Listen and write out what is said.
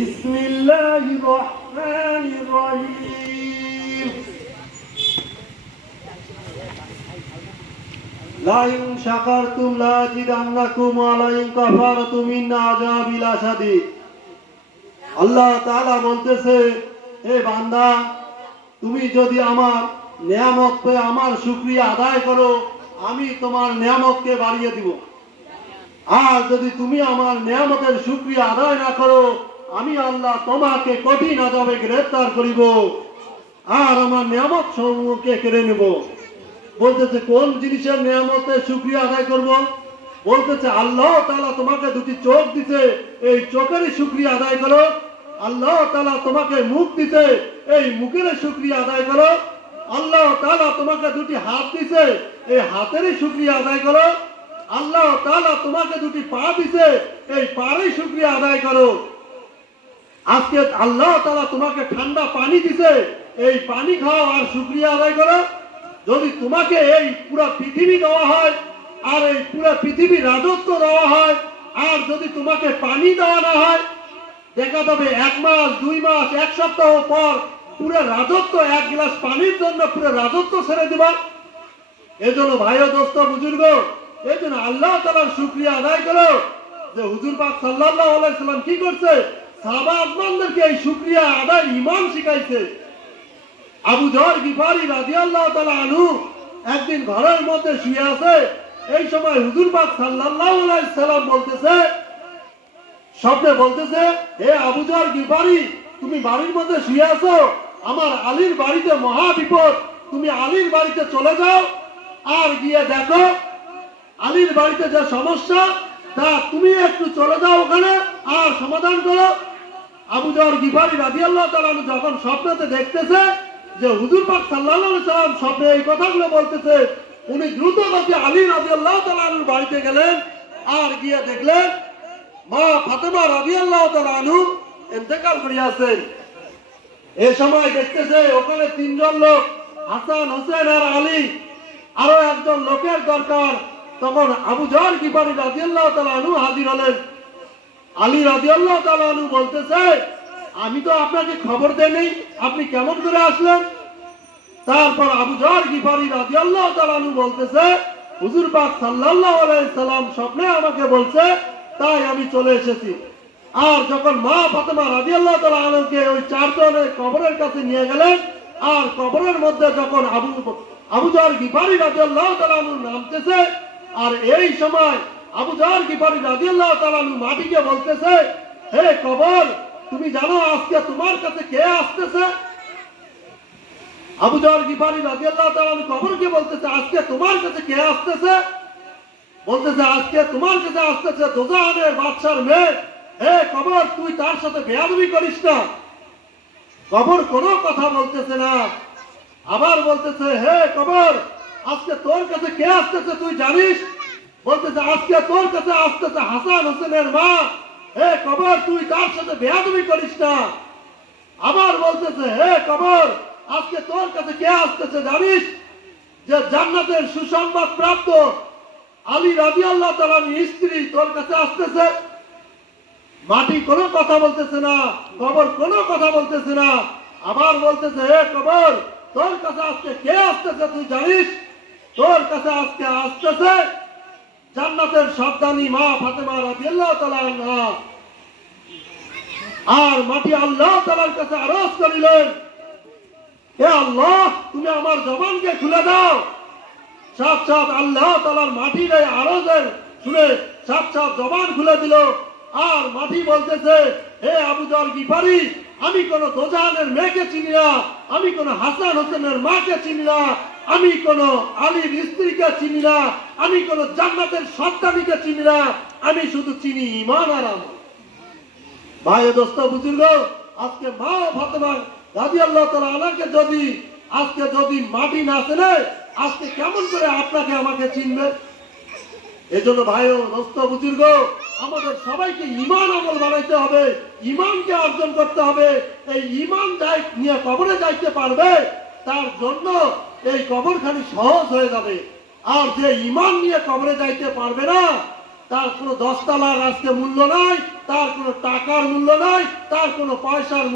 بسم الله الرحمن الرحيم لئن شكرتم لأزيدنكم ولئن كفرتم إن عذابي لشديد। আল্লাহ তাআলা বলতেছে, হে বান্দা, তুমি যদি আমার নিয়ামত পেয়ে আমার শুকরিয়া আদায় করো, আমি তোমার নিয়ামতকে বাড়িয়ে দিব। আর যদি তুমি আমার নিয়ামতের শুকরিয়া আদায় না করো, আমি আল্লাহ তোমাকে কঠিন আযাবে গ্রেফতার করিব আর আমার নিয়ামত সমূহকে কেড়ে নেব। বলতেছে কোন জিনিসের নিয়ামতের শুকরিয়া আদায় করব? বলতেছে আল্লাহ তাআলা তোমাকে দুটি চোখ দিতে, এই চোখেরই শুকরিয়া আদায় করো। আল্লাহ তাআলা তোমাকে মুখ দিতে, এই মুখের শুকরিয়া আদায় করো। আল্লাহ তাআলা তোমাকে দুটি হাত দিতে, এই হাতেরই শুকরিয়া আদায় করো। আল্লাহ তাআলা তোমাকে দুটি পা দিতে, এই পায়েরই শুকরিয়া আদায় করো। আজকে আল্লাহ তাআলা তোমাকে ঠান্ডা পানি দিতে, এই পানি খাও আর শুকরিয়া আদায় করো। যদি তোমাকে এই পুরো পৃথিবী দেওয়া হয় আর এই পুরো পৃথিবী রাজত্ব দেওয়া হয়, আর যদি তোমাকে পানি দেওয়া না হয়, দেখা যাবে 1 মাস 2 মাস 1 সপ্তাহ পর পুরো রাজত্ব, 1 গ্লাস পানির জন্য পুরো রাজত্ব ছেড়ে দিবা। এজন্য ভাই ও দোস্ত বুজুর্গ, এজন্য আল্লাহ তাআলার শুকরিয়া আদায় করো যে হুজুর পাক সাল্লাল্লাহু আলাইহি সাল্লাম কি করছে, সাহাবা আজমানদেরকে এই শুকরিয়া আদায় ঈমান শিখাইছে। আবু যর গিফারি রাদিয়াল্লাহু তাআলা আনহু একদিন ঘরের মধ্যে শুয়ে আছে। এই সময় হুজুর পাক সাল্লাল্লাহু আলাইহি সাল্লাম বলতেছে, স্বপ্নে বলতেছে, হে আবু যর গিফারি, তুমি বাড়ির মধ্যে শুয়ে আছো, আমার আলীর বাড়িতে মহা বিপদ, তুমি আলীর বাড়িতে চলে যাও আর গিয়ে দেখো আলীর বাড়িতে যে সমস্যা তা তুমি একটু চলে যাও ওখানে আর সমাধান করো। আবু যর গিফারি রাদিয়াল্লাহু তাআলা যখন স্বপ্নতে দেখতেছে যে হুজুর পাক সাল্লাল্লাহু আলাইহি সাল্লাম স্বপ্নে এই কথাগুলো বলতেছে, উনি দ্রুত গতিতে আলী রাদিয়াল্লাহু তাআলার বাড়িতে গেলেন আর গিয়ে দেখলেন মা ফাতেমা রাদিয়াল্লাহু তাআলা আনহু ইন্তেকাল করিয়াছেন। এই সময় দেখতেছে ওখানে 3 জন লোক, হাসান হোসেন আর আলী, আরো একজন লোকের দরকার। তখন আবু যর গিফারি রাদিয়াল্লাহু তাআলা আনহু হাজির হলেন। আলী রাদিয়াল্লাহু তাআলা আনহু বলতেছে, আমি তো আপনাকে খবর দেইনি, আপনি কেমন করে আসলেন? তারপর আবু যর গিফারি রাদিয়াল্লাহু তাআলা আনহু বলতেছে, হুজুর পাক সাল্লাল্লাহু আলাইহি সাল্লাম স্বপ্নে আমাকে বলছে, তাই আমি চলে এসেছি। আর যখন মা ফাতেমা রাদিয়াল্লাহু তাআলা আনহাকে ওই 4 জনের কবরের কাছে নিয়ে গেলেন, আর কবরের মধ্যে যখন আবু যর গিফারি রাদিয়াল্লাহু তাআলা আনহু নামতেছে, আর এই সময় আবু যর গিফারি রাদিয়াল্লাহু তাআলা আনহু মাটিকে বলতেছে, হে কবর, তুমি জানো আজকে তোমার কাছে কে আসতেছে? আবু যর গিফারি রাদিয়াল্লাহু তাআলা আনহু কবরকে বলতেছে, আজকে তোমার কাছে কে আসতেছে? বলতেছে, আজকে তোমার কাছে আসতেছে দোজাহানের বাদশার মেয়ে। হে কবর, তুই তার সাথে বেয়াদবি করিস না। কবর কোনো কথা বলতেছে না। আবার বলতেছে, হে কবর, আজকে তোর কাছে কে আসতেছে তুই জানিস? বলতেছে, আজকে তোর কাছে আসতেছে হাসান হোসেনের মা। হে কবর, তুই তার সাথে বেয়াদবি করিস না। আবার বলতেছে, হে কবর, আজকে তোর কাছে কে আসতেছে জানিস? যে জান্নাতের সুসংবাদ প্রাপ্ত আলী রাদিয়াল্লাহু তাআলার স্ত্রী তোর কাছে আসতেছে। মাটি কোনো কথা বলতেছে না, কবর কোনো কথা বলতেছে না। আবার বলতেছে, হে কবর, তোর কাছে আজকে কে আসতেছে তুই জানিস? তোর কাছে আজকে আসতেছে জান্নাতের সন্তানী মা ফাতেমা রাদিয়াল্লাহু তাআলা আনহা। আর মাটি আল্লাহ তাআলার কাছে আরজ করিলেন, হে আল্লাহ, তুমি আমার জবানকে খুলে দাও। সাত সাত আল্লাহ তাআলার মাটির এই আরজের শুনে সাত সাত জবান খুলে দিল। আর মাটি বলতেছে, হে আবু যর গিফারি, আমি কোন দোজাহানের মেয়েকে চিনি না, আমি কোন হাসান হোসেনের মাকে চিনি না, আমি কোন আলীর স্ত্রীকে চিনি না, আমি কোন জান্নাতের সন্তানীকে চিনি না, আমি শুধু চিনি ঈমান আর আমল। ভাই দোস্ত বুজুর্গ, আজকে মা ফাতেমা রাদিয়াল্লাহু তাআলা আনহাকে যদি মাটি না চেনে, আজকে কেমন করে আপনাকে আমাকে চিনবে? এজন্য ভাই দোস্ত বুজুর্গ, আমাদের সবাইকে ঈমান আমল বানাইতে হবে, ঈমানকে অর্জন করতে হবে। এই ঈমান নিয়ে কবরে যাইতে পারবে, তার জন্য এই কবরখানি সহজ হয়ে যাবে। আর যে ঈমান নিয়ে কবরে যাইতে পারবে না, তার কোনো 10 তলার আজকে মূল্য নাই, তার কোনো টাকার মূল্য নাই, তার কোনো পয়সার